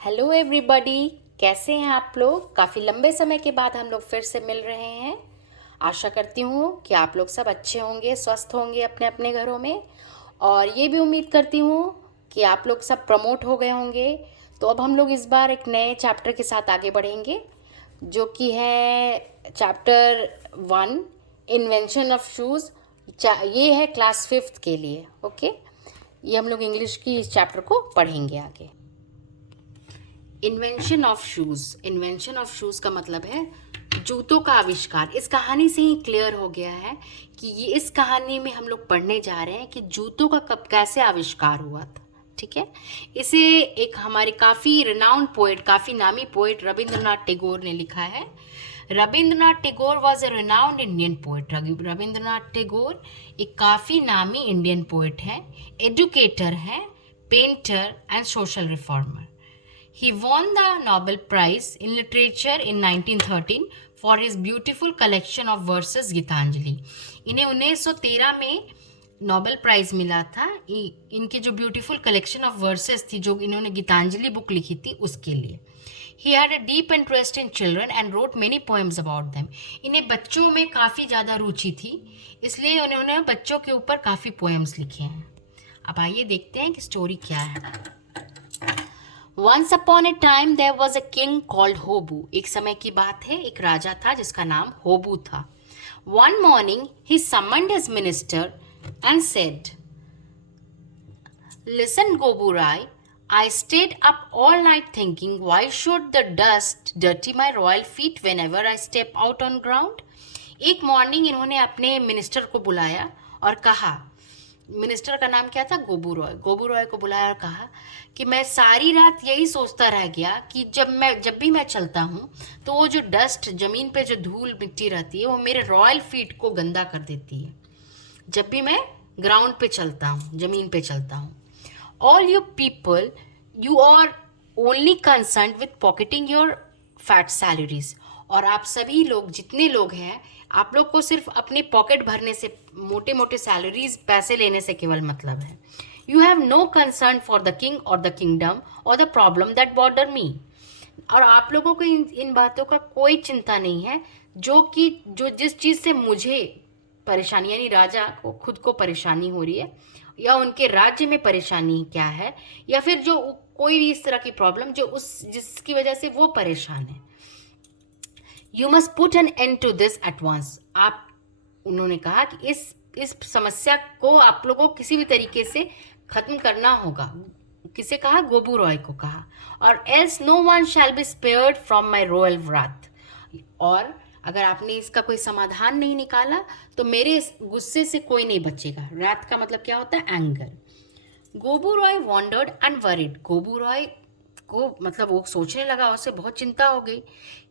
Hello everybody, कैसे हैं आप लोग। काफ़ी लंबे समय के बाद हम लोग फिर से मिल रहे हैं। आशा करती हूँ कि आप लोग सब अच्छे होंगे, स्वस्थ होंगे अपने अपने घरों में। और ये भी उम्मीद करती हूँ कि आप लोग सब प्रमोट हो गए होंगे। तो अब हम लोग इस बार एक नए चैप्टर के साथ आगे बढ़ेंगे, जो कि है चैप्टर 1, इन्वेंशन ऑफ शूज़। ये है क्लास 5th के लिए। ओके, ये हम लोग इंग्लिश की इस चैप्टर को पढ़ेंगे आगे। Invention of shoes. Invention of shoes का मतलब है जूतों का आविष्कार। इस कहानी से ही क्लियर हो गया है कि ये इस कहानी में हम लोग पढ़ने जा रहे हैं कि जूतों का कब कैसे आविष्कार हुआ था। ठीक है, इसे एक हमारे काफ़ी रिनाउंड पोएट, काफ़ी नामी पोएट रविंद्रनाथ टैगोर ने लिखा है। Rabindranath Tagore was a renowned Indian poet. Rabindranath Tagore एक काफ़ी नामी इंडियन पोएट हैं, एजुकेटर हैं, painter and social reformer. He won the Nobel Prize in Literature in 1913 for his beautiful collection of verses Gitanjali. इन्हें 1913 में नोबेल प्राइज मिला था इनके जो ब्यूटीफुल कलेक्शन ऑफ वर्सेस थी, जो इन्होंने गीतांजलि बुक लिखी थी, उसके लिए। He had a deep interest in children and wrote many poems about them। इन्हें बच्चों में काफ़ी ज़्यादा रुचि थी, इसलिए उन्होंने बच्चों के ऊपर काफ़ी पोएम्स लिखे हैं। अब आइए देखते हैं कि स्टोरी क्या है। Once upon a time there was a king called Hobu। एक समय की बात है, एक राजा था जिसका नाम होबू था। One morning he summoned his minister and said, "Listen, Goburai, I stayed up all night thinking why should the dust dirty my royal feet whenever I step out on ground?" एक मॉर्निंग इन्होंने अपने minister को बुलाया और कहा, minister का नाम क्या था, गोबू रॉय। गोबू रॉय को बुलाया और कहा कि मैं सारी रात यही सोचता रह गया कि जब भी मैं चलता हूँ तो वो जो डस्ट, ज़मीन पे जो धूल मिट्टी रहती है, वो मेरे रॉयल फीट को गंदा कर देती है जब भी मैं ग्राउंड पे चलता हूँ, ज़मीन पे चलता हूँ। All you people, you are only concern with pocketing your fat salaries. और आप सभी लोग, जितने लोग हैं, आप लोग को सिर्फ अपने पॉकेट भरने से, मोटे मोटे सैलरीज, पैसे लेने से केवल मतलब है। You have no concern for the king और द किंगडम और the problem that bother me. और आप लोगों को इन बातों का कोई चिंता नहीं है जो जिस चीज़ से मुझे परेशानी, यानी राजा को खुद को परेशानी हो रही है, या उनके राज्य में परेशानी क्या है, या फिर जो कोई भी इस तरह की प्रॉब्लम जिसकी वजह से वो परेशान है। You must put an end to this at once. उन्होंने कहा कि इस समस्या को आप लोगों को किसी भी तरीके से खत्म करना होगा। किसे कहा, गोबू रॉय को कहा। Or else no one shall be spared from my royal wrath. और अगर आपने इसका कोई समाधान नहीं निकाला तो मेरे इस गुस्से से कोई नहीं बचेगा। रात का मतलब क्या होता है, anger. Gobu Roy wondered and worried. Gobu Roy को मतलब वो सोचने लगा, उसे बहुत चिंता हो गई।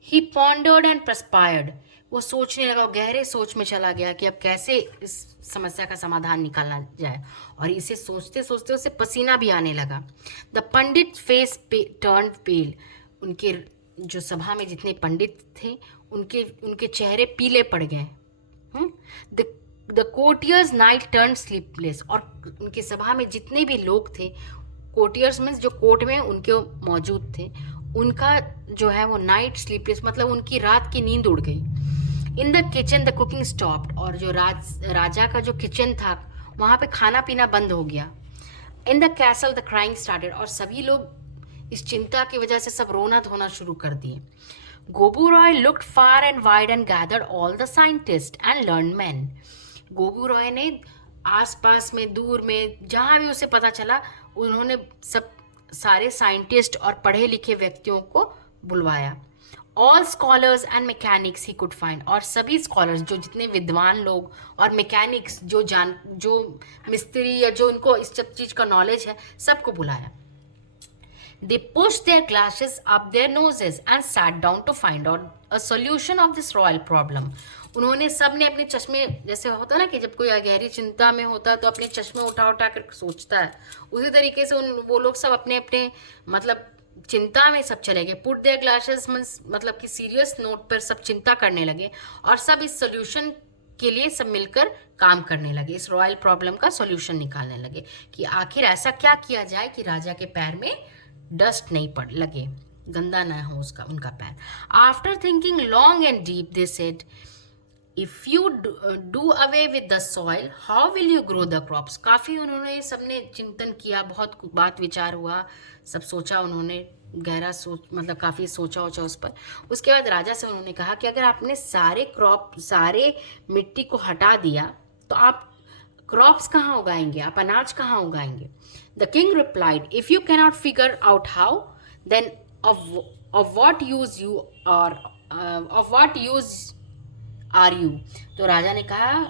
ही पॉन्डर्ड एंड प्रस्पायर्ड। वो सोचने लगा, वो गहरे सोच में चला गया कि अब कैसे इस समस्या का समाधान निकालना जाए। और इसे सोचते सोचते उसे पसीना भी आने लगा। द पंडित फेस टर्न पेल। उनके जो सभा में जितने पंडित थे, उनके उनके चेहरे पीले पड़ गए। The courtiers night turn sleepless. और उनके सभा में जितने भी लोग थे, कोर्टियर्स मीन्स जो कोर्ट में उनके मौजूद थे, उनका जो है वो नाइट स्लीपलेस, मतलब उनकी रात की नींद उड़ गई। In the kitchen the cooking stopped. और जो राजा का जो किचन था, वहाँ पे खाना पीना बंद हो गया। In the castle the crying started. और सभी लोग इस चिंता की वजह से सब रोना धोना शुरू कर दिए। Gobu Roy looked far and wide and gathered all the scientist and learn man. Gobu Roy ने आसपास में, दूर में, जहाँ भी उसे पता चला, उन्होंने सब सारे साइंटिस्ट और पढ़े लिखे व्यक्तियों को बुलवाया। All scholars and mechanics he could find. और सभी स्कॉलर्स, जो जितने विद्वान लोग, और मैकेनिक्स, जो मिस्त्री या जो उनको इस सब चीज़ का नॉलेज है, सबको बुलाया। They pushed their glasses up their noses and sat down to find out a solution of this royal problem। उन्होंने सब ने अपने चश्मे, जैसे होता है ना कि जब कोई गहरी चिंता में होता है तो अपने चश्मे उठा उठा कर सोचता है, उसी तरीके से वो लोग सब अपने अपने मतलब चिंता में सब चले गए। पुट देयर ग्लासेस मतलब कि सीरियस नोट पर सब चिंता करने लगे, और सब इस सोल्यूशन के लिए सब मिलकर काम करने लगे, इस रॉयल प्रॉब्लम का सॉल्यूशन निकालने लगे कि आखिर ऐसा क्या किया जाए कि राजा के पैर में डस्ट नहीं पड़ लगे, गंदा ना हो उसका उनका पैर. After thinking long and deep they said, if you do away with the soil how will you grow the crops. काफ़ी उन्होंने सबने चिंतन किया, बहुत बात विचार हुआ, सब सोचा उन्होंने, गहरा सोच मतलब काफ़ी सोचा ओचा उस पर. उसके बाद राजा से उन्होंने कहा कि अगर आपने सारे मिट्टी को हटा दिया तो आप क्रॉप्स कहाँ उगाएंगे, आप अनाज कहाँ उगाएंगे. The king replied, if you cannot figure out how then of what use you are of what use are you. तो राजा ने कहा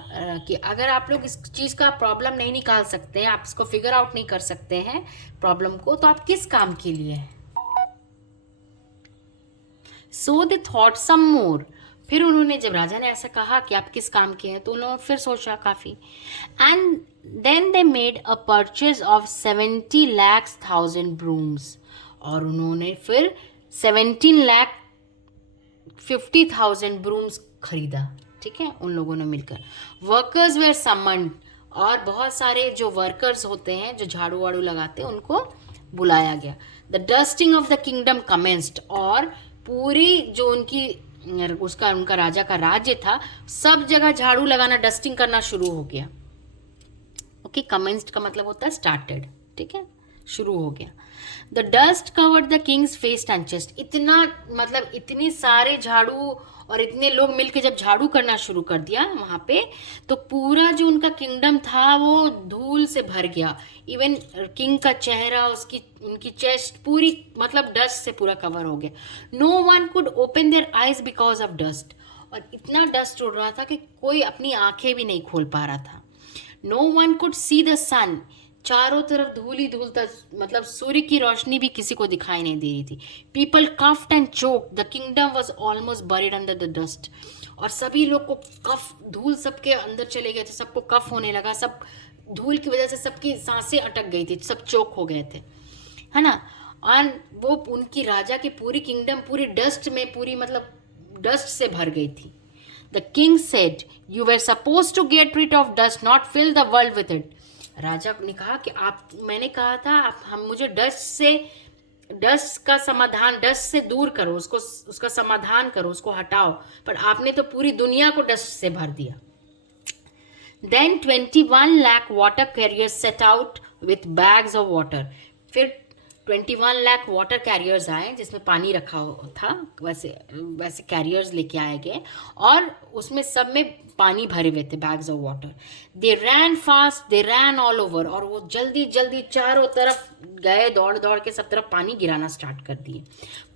कि अगर आप लोग इस चीज़ का प्रॉब्लम नहीं निकाल सकते हैं, आप इसको फिगर आउट नहीं कर सकते हैं प्रॉब्लम को, तो आप किस काम के लिए हैं. सो दे थॉट सम मोर. फिर उन्होंने, जब राजा ने ऐसा कहा कि आप किस काम के हैं, तो उन्होंने फिर सोचा काफ़ी. And then they made a purchase of 70,00,000 brooms. और उन्होंने फिर 17,50,000 ब्रूम्स खरीदा. ठीक है, उन लोगों ने मिलकर. Workers were summoned. और बहुत सारे जो वर्कर्स होते हैं, जो झाड़ू वाड़ू लगाते हैं, उनको बुलाया गया. The dusting of the kingdom commenced. और पूरी जो उनका राजा का राज्य था, सब जगह झाड़ू लगाना, डस्टिंग करना शुरू हो गया. ओके, कमेंस्ड का मतलब होता है स्टार्टेड. ठीक है, शुरू हो गया. The dust covered the Kings face and chest. इतना मतलब इतने सारे झाड़ू और इतने लोग मिलकर जब झाड़ू करना शुरू कर दिया वहाँ पे, तो पूरा जो उनका किंगडम था वो धूल से भर गया. इवन किंग का चेहरा, उनकी चेस्ट पूरी मतलब डस्ट से पूरा कवर हो गया. No one could open their eyes because of dust. और इतना डस्ट उड़ रहा था कि कोई अपनी आंखें भी नहीं खोल पा रहा था. No one could see the sun. चारों तरफ धूल ही धूल था, मतलब सूर्य की रोशनी भी किसी को दिखाई नहीं दे रही थी. People coughed and choke. The kingdom was almost buried under the dust. और सभी लोग को कफ, धूल सबके अंदर चले गए थे, सबको कफ होने लगा. सब धूल की वजह से सबकी सांसें अटक गई थी, सब चोक हो गए थे, है ना. और वो उनकी राजा की पूरी किंगडम पूरी डस्ट में, पूरी मतलब डस्ट से भर गई थी. The king said, you were suppose to get rid of dust, not fill the world with it. राजा ने कहा कि मैंने कहा था मुझे डस्ट का समाधान, डस्ट से दूर करो, उसका समाधान करो, उसको हटाओ, पर आपने तो पूरी दुनिया को डस्ट से भर दिया. Then 21 lakh water carriers set out with bags of water. फिर 21 लाख वाटर कैरियर्स आए जिसमें पानी रखा था, वैसे कैरियर्स लेके आए गए, और उसमें सब में पानी भरे हुए थे, bags of water. They ran fast, they ran all over. और वो जल्दी जल्दी चारों तरफ गए, दौड़ दौड़ के सब तरफ पानी गिराना स्टार्ट कर दिए.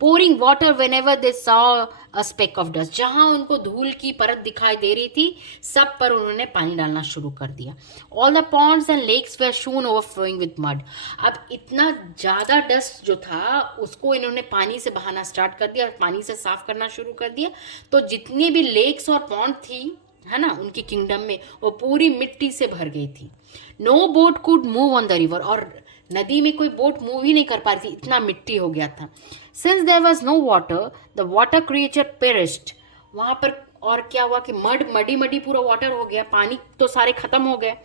Pouring water when ever they saw a speck of dust. जहाँ उनको धूल की परत दिखाई दे रही थी, सब पर उन्होंने पानी डालना शुरू कर दिया. All the ponds and lakes were soon overflowing with mud. अब इतना ज़्यादा डस्ट जो था उसको इन्होंने पानी से बहाना स्टार्ट कर दिया, पानी से साफ करना शुरू कर दिया. तो जितनी भी लेक्स और पॉन्ड थी, है ना, उनकी किंगडम में, वो पूरी मिट्टी से भर गई थी. No boat could move on the river. और नदी में कोई बोट मूव ही नहीं कर पा रही थी, इतना मिट्टी हो गया था. Since there was no water the water creature perished. वहाँ पर और क्या हुआ कि मडी पूरा वाटर हो गया, पानी तो सारे खत्म हो गए.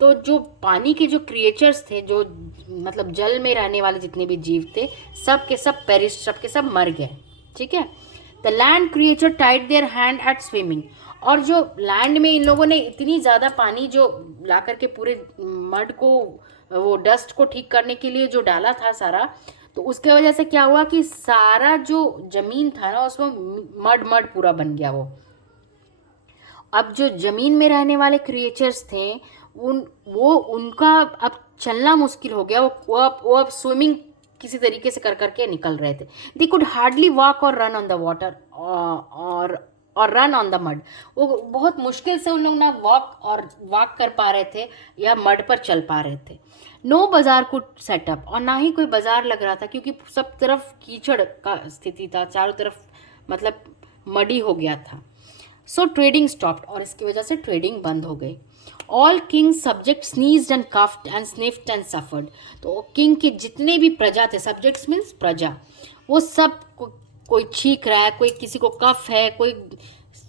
तो जो पानी के जो क्रिएचर्स थे, जो मतलब जल में रहने वाले जितने भी जीव थे, सब के सब पेरिस्ड, सब के सब मर गए. ठीक है. द लैंड क्रिएचर टाइड देयर हैंड एट स्विमिंग. और जो लैंड में इन लोगों ने इतनी ज़्यादा पानी जो ला करके पूरे मड को, वो डस्ट को ठीक करने के लिए जो डाला था सारा, तो उसके वजह से क्या हुआ कि सारा जो जमीन था ना, उसमें मड पूरा बन गया. अब जो जमीन में रहने वाले क्रिएचर्स थे, उनका अब चलना मुश्किल हो गया. वो अब स्विमिंग किसी तरीके से कर करके निकल रहे थे. दे कुड हार्डली वॉक और रन ऑन द वाटर और रन ऑन द मड. वो बहुत मुश्किल से उन लोग ना वॉक कर पा रहे थे या मड पर चल पा रहे थे. नो बाजार कुड सेटअप. और ना ही कोई बाजार लग रहा था, क्योंकि सब तरफ कीचड़ का स्थिति था, चारों तरफ मतलब मडी हो गया था. So trading stopped. और इसकी वजह से ट्रेडिंग बंद हो गई. All king subject sneezed and coughed and sniffed and suffered. तो किंग के जितने भी प्रजा थे, सब्जेक्ट्स मीन्स प्रजा, वो सब कोई छींक रहा है, कोई किसी को कफ है, कोई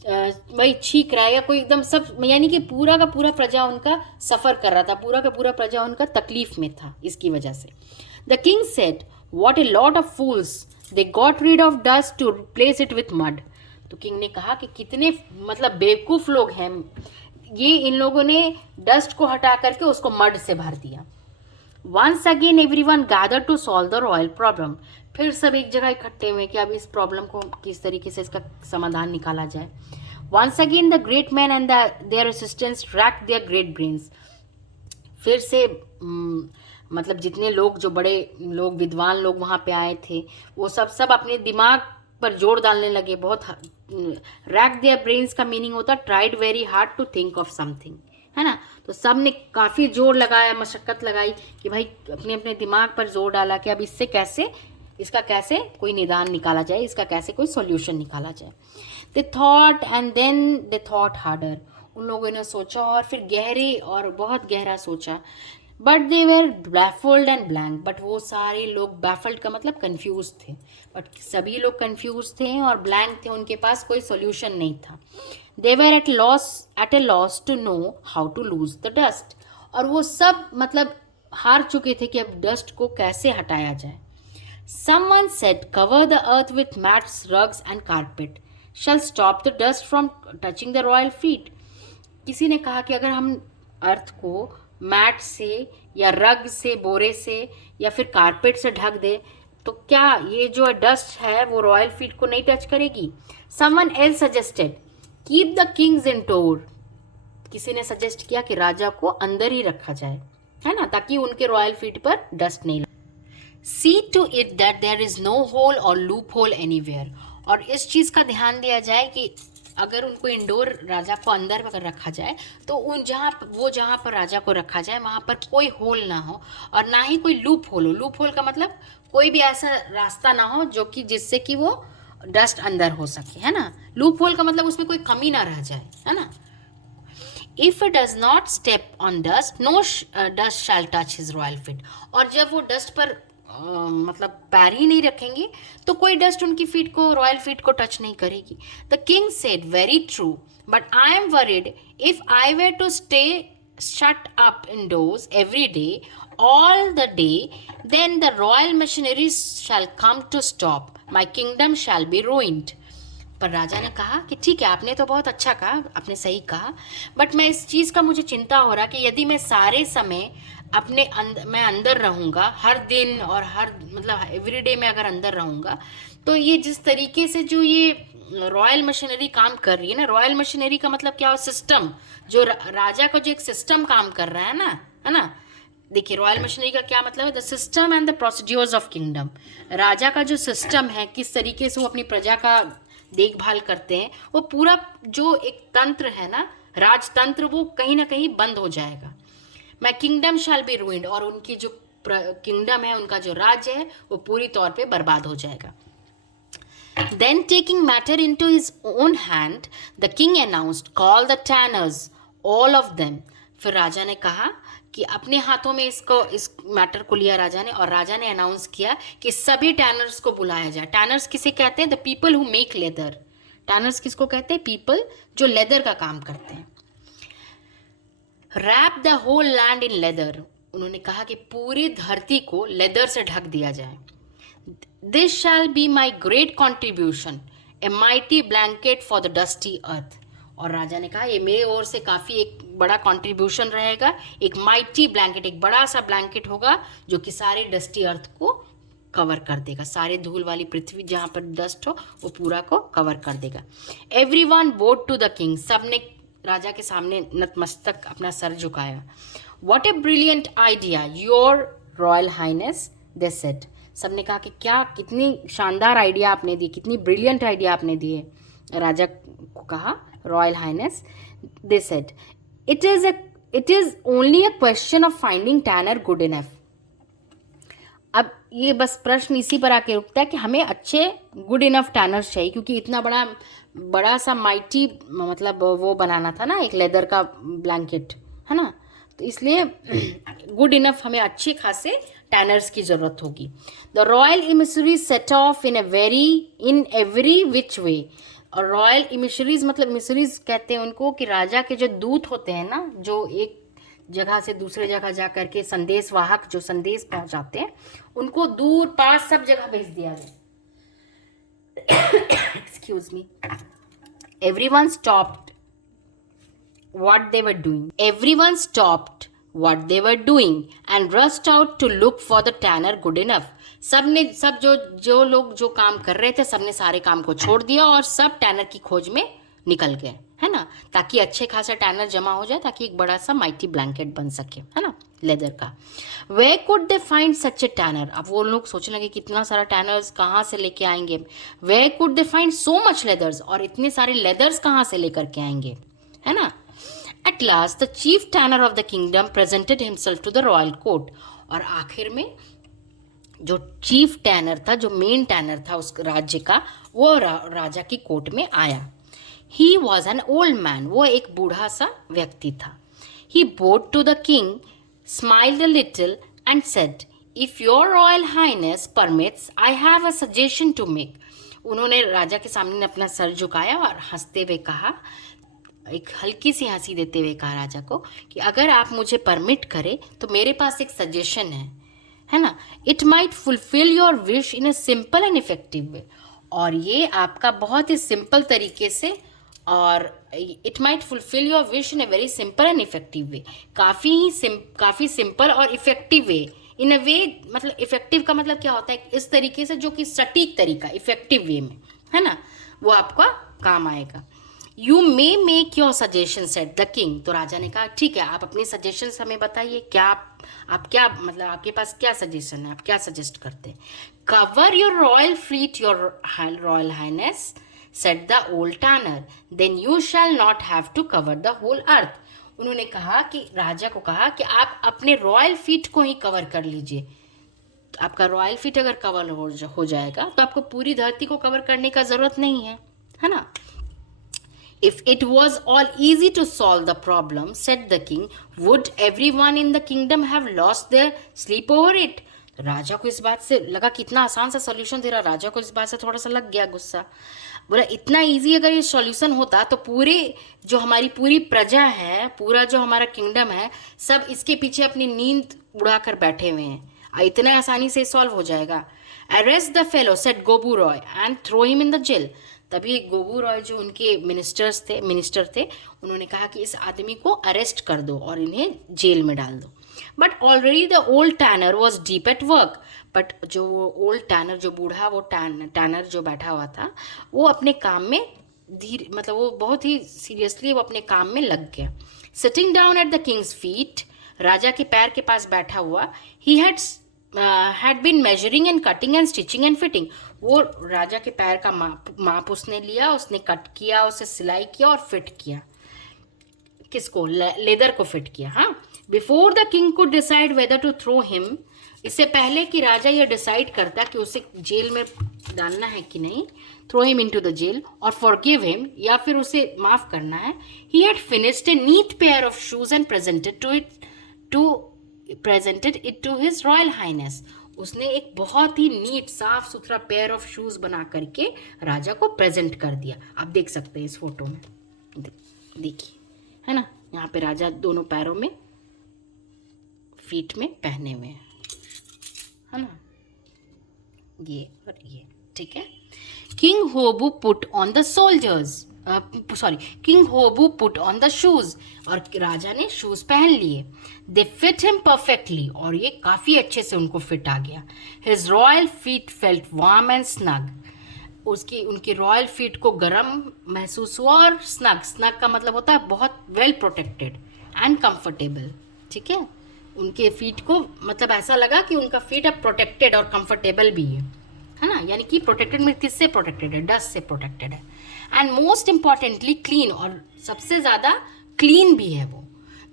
वही छींक रहा है, या कोई एकदम सब, यानी कि पूरा का पूरा प्रजा उनका सफ़र कर रहा था, पूरा का पूरा प्रजा उनका तकलीफ में था इसकी वजह से. The king said, what a lot of fools, they got rid of dust to replace it with mud. तो किंग ने कहा कि कितने मतलब बेवकूफ़ लोग हैं, ये इन लोगों ने डस्ट को हटा करके उसको मड से भर दिया। Once again everyone gather to solve the royal problem. फिर सब एक जगह इकट्ठे हुए कि अब इस प्रॉब्लम को किस तरीके से इसका समाधान निकाला जाए। Once again the great man and their assistants rack their great brains. फिर से मतलब जितने लोग, जो बड़े लोग, विद्वान लोग वहाँ पे आए थे, वो सब अपने दिमाग पर जोर डालने लगे। बहुत रैक देयर ब्रेन्स का मीनिंग होता है tried very hard to think of something, है ना। तो सब ने काफ़ी जोर लगाया, मशक्क़त लगाई कि भाई अपने अपने दिमाग पर जोर डाला कि अब इसका कैसे कोई निदान निकाला जाए, इसका कैसे कोई सॉल्यूशन निकाला जाए। They thought and then they thought harder. उन लोगों ने सोचा और फिर गहरे और बहुत गहरा सोचा। But they were baffled and blank. But वो सारे लोग, बैफल्ड का मतलब कन्फ्यूज थे, बट सभी लोग कन्फ्यूज थे और ब्लैंक थे, उनके पास कोई सोल्यूशन नहीं था। They were at a loss to know how to lose the dust. और वो सब मतलब हार चुके थे कि अब डस्ट को कैसे हटाया जाए। Someone said, cover the earth with mats, rugs and carpet shall stop the dust from touching the royal feet. किसी ने कहा कि अगर हम अर्थ को मैट से या रग से, बोरे से या फिर कारपेट से ढक दे तो क्या ये जो डस्ट है वो रॉयल फीट को नहीं टच करेगी। Someone else suggested, keep the kings indoor. किसी ने सजेस्ट किया कि राजा को अंदर ही रखा जाए, है ना, ताकि उनके रॉयल फीट पर डस्ट नहीं लगे। See to it that there is no hole or loophole anywhere. और इस चीज़ का ध्यान दिया जाए कि अगर उनको इंडोर, राजा को अंदर अगर रखा जाए तो जहाँ पर राजा को रखा जाए वहाँ पर कोई होल ना हो और ना ही कोई लूप होल हो। लूप होल का मतलब कोई भी ऐसा रास्ता ना हो जो कि जिससे कि वो डस्ट अंदर हो सके, है ना। लूप होल का मतलब उसमें कोई कमी ना रह जाए, है ना। If it does not step on dust, no dust shall touch his royal feet. और जब वो डस्ट पर मतलब पैर ही नहीं रखेंगे तो कोई डस्ट उनकी फीट को, रॉयल फीट को टच नहीं करेगी। The king said, very true, but I am worried if I were to stay shut up indoors every day all the day, then the royal machineries shall come to stop, my kingdom shall be ruined. पर राजा ने कहा कि ठीक है, आपने तो बहुत अच्छा कहा, आपने सही कहा, बट मैं इस चीज़ का मुझे चिंता हो रहा कि यदि मैं सारे समय मैं अंदर रहूँगा, हर दिन और हर मतलब एवरीडे में अगर अंदर रहूँगा तो ये जिस तरीके से जो ये रॉयल मशीनरी काम कर रही है ना, रॉयल मशीनरी का मतलब क्या हो, सिस्टम, जो राजा का जो एक सिस्टम काम कर रहा है ना। देखिए रॉयल मशीनरी का क्या मतलब है, the system and the procedures of kingdom. राजा का जो सिस्टम है, किस तरीके से वो अपनी प्रजा का देखभाल करते हैं, वो पूरा जो एक तंत्र है ना, राजतंत्र, वो कहीं ना कहीं बंद हो जाएगा। माई किंगडम शैल बी रूइंड, और उनकी जो किंगडम है, उनका जो राज्य है, वो पूरी तौर पे बर्बाद हो जाएगा। Then taking matter into his own hand, the king announced, call the tanners, all of them. फिर राजा ने कहा कि अपने हाथों में इस मैटर को लिया राजा ने, और राजा ने अनाउंस किया कि सभी टैनर्स को बुलाया जाए। टैनर्स किसे कहते हैं? The people who make leather. Tanners किसको कहते हैं? पीपल जो लेदर का काम करते हैं। Wrap the whole land in leather. उन्होंने कहा कि पूरी धरती को लेदर से ढक दिया जाए। This shall be my great contribution, a mighty blanket for the dusty earth. और राजा ने कहा ये मेरे ओर से काफ़ी एक बड़ा कंट्रीब्यूशन रहेगा, एक माइटी ब्लैंकेट, एक बड़ा सा ब्लैंकेट होगा जो कि सारे डस्टी अर्थ को कवर कर देगा, सारे धूल वाली पृथ्वी जहाँ पर डस्ट हो वो पूरा को कवर कर देगा। Everyone bowed to the king. सब ने राजा के सामने नतमस्तक अपना सर झुकाया। What a brilliant idea your royal highness, they said. सब ने कहा कि क्या, कितनी शानदार आइडिया आपने दी, कितनी ब्रिलियंट आइडिया आपने दिए। राजा को कहा, royal highness, they said, it is only a question of finding tanner good enough. अब ये बस प्रश्न इसी पर आके रुकता है कि हमें अच्छे गुड इनफ टैनर्स चाहिए, क्योंकि इतना बड़ा सा माइटी मतलब वो बनाना था ना, एक लेदर का ब्लैंकेट, है ना, तो इसलिए गुड इनफ हमें अच्छे खासे टैनर्स की ज़रूरत होगी। The royal emissaries set off in every which way. और रॉयल इमिसरीज मतलब, मिसरीज कहते हैं उनको कि राजा के जो दूत होते हैं ना, जो एक जगह से दूसरे जगह जा करके संदेशवाहक जो संदेश पहुंचाते हैं उनको दूर पास सब जगह भेज दिया गया. Excuse me. Everyone stopped what they were doing. Everyone stopped what they were doing and rushed out to look for the tanner good enough. सब जो लोग जो काम कर रहे थे सबने सारे काम को छोड़ दिया और सब टैनर की खोज में निकल गए, है ना, ताकि अच्छे खासा टैनर जमा हो जाए, ताकि एक बड़ा सा माइटी ब्लैंकेट बन सके, है ना, लेदर का. Where could they find such a tanner. अब वो लोग सोचने लगे कितना सारा टैनर्स कहाँ से लेके आएंगे. Where could they find so much leathers. और इतने सारे लेदर्स कहाँ से लेकर के आएंगे, है ना. At last, the chief tanner of the kingdom presented himself to the royal court. और आखिर में जो चीफ टैनर था, जो मेन टैनर था उस राज्य का, वो राजा की कोर्ट में आया. He was an old man. वो एक बूढ़ा सा व्यक्ति था. He bowed to the king, smiled a little and said, "If your royal highness permits, I have a suggestion to make." उन्होंने राजा के सामने अपना सर झुकाया और हंसते हुए कहा, एक हल्की सी हंसी देते हुए कहा राजा को कि अगर आप मुझे परमिट करें तो मेरे पास एक सजेशन है ना. It might fulfil your wish in a simple and effective way. और ये आपका बहुत ही सिंपल तरीके से, और it might fulfil your wish in a very simple and effective way. काफ़ी सिंपल और इफेक्टिव वे. इन अ वे मतलब इफेक्टिव का मतलब क्या होता है, इस तरीके से जो कि सटीक तरीका, इफेक्टिव वे में, है ना, वो आपका काम आएगा. You may make your suggestion set the king. तो राजा ने कहा ठीक है, आप अपनी सजेशन हमें बताइए, क्या आप क्या मतलब आपके पास क्या सजेशन है, आप क्या सजेस्ट करते हैं. Cover your royal feet your royal highness said the old tanner, then you shall not have to cover the whole earth. उन्होंने कहा कि राजा को कहा कि आप अपने रॉयल फीट को ही कवर कर लीजिए. आपका रॉयल फीट अगर कवर हो जाएगा तो आपको पूरी धरती को कवर करने का जरूरत नहीं है ना. If it was all easy to solve the problem, said the king, would everyone in the kingdom have lost their sleep over it? राजा को इस बात से लगा कितना आसान सा सॉल्यूशन दे रहा. राजा को इस बात से थोड़ा सा लग गया गुस्सा. बोला इतना इजी अगर ये सॉल्यूशन होता तो पूरे जो हमारी पूरी प्रजा है, पूरा जो हमारा किंगडम है, सब इसके पीछे अपनी नींद उड़ा कर बैठे हुए हैं. इतना आसानी से सॉल्व हो जाएगा. Arrest the fellow, said गोबू Roy, and throw him in the jail. तभी गोबू रॉय जो उनके मिनिस्टर थे, उन्होंने कहा कि इस आदमी को अरेस्ट कर दो और इन्हें जेल में डाल दो. But already the old tenor was deep at work. But जो वो ओल्ड टैनर, जो बूढ़ा वो टैनर जो बैठा हुआ था, वो अपने काम में मतलब वो बहुत ही सीरियसली वो अपने काम में लग गया. Sitting down at the king's feet, राजा के पैर के पास बैठा हुआ, ही had been measuring and cutting and stitching and fitting. वो राजा के पैर का माप उसने लिया, उसने कट किया, उसे सिलाई किया और फिट किया. किसको? लेदर को फिट किया. हाँ. Before the king could decide whether to throw him, इससे पहले कि राजा ये डिसाइड करता कि उसे जेल में डालना है कि नहीं, throw him into the jail और फॉरगिव हिम, या फिर उसे माफ करना है, he had finished a neat pair of shoes and presented it to his royal highness. उसने एक बहुत ही नीट साफ सुथरा पेयर ऑफ शूज बना करके राजा को प्रेजेंट कर दिया. आप देख सकते हैं इस फोटो में, देखिए, है ना, यहाँ पे राजा दोनों पैरों में फीट में पहने हुए हैं, है ना, ये और ये. ठीक है. King Hobu put on the soldiers, king Hobu put on the shoes, और राजा ने शूज पहन लिए. दे फिट हिम परफेक्टली, और ये काफ़ी अच्छे से उनको फिट आ गया. His royal feet felt warm and snug, उनकी रॉयल फीट को गर्म महसूस हुआ और स्नग का मतलब होता है बहुत वेल प्रोटेक्टेड एंड कंफर्टेबल. ठीक है. उनके फीट को मतलब ऐसा लगा कि उनका फीट अब प्रोटेक्टेड और कंफर्टेबल भी है ना. यानी कि प्रोटेक्टेड में किससे प्रोटेक्टेड है? डस्ट से प्रोटेक्टेड है. एंड मोस्ट इंपॉर्टेंटली क्लीन, और सबसे ज़्यादा क्लीन भी है वो.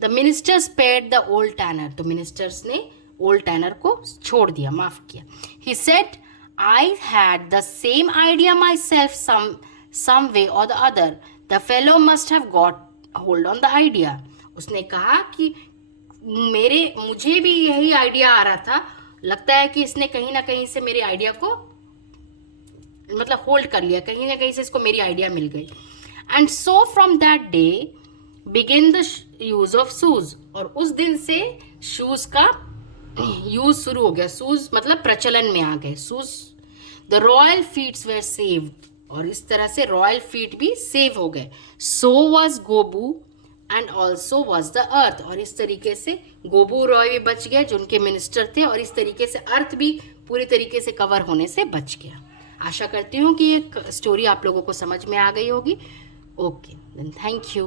The ministers spared the old tanner, तो मिनिस्टर्स ने ओल्ड टैनर को छोड़ दिया, माफ किया. He said, I had the same idea myself some way or the other, the fellow must have got hold on the idea. उसने कहा कि मुझे भी यही आइडिया आ रहा था, लगता है कि इसने कहीं ना कहीं से मेरे आइडिया को मतलब होल्ड कर लिया, कहीं ना कहीं से इसको मेरी आइडिया मिल गई. And so from that day begin the use of shoes, और उस दिन से शूज का यूज शुरू हो गया। शूज मतलब प्रचलन में आ गए shoes. The royal feets were saved, और इस तरह से रॉयल फीट भी सेव हो गए। So was Gobu and also was the earth, और इस तरीके से गोबू रॉय भी बच गया जो उनके मिनिस्टर थे, और इस तरीके से अर्थ भी पूरी तरीके से कवर होने से बच गया। आशा करती हूँ कि ये स्टोरी आप लोगों को समझ में आ गई होगी। Okay, then thank you.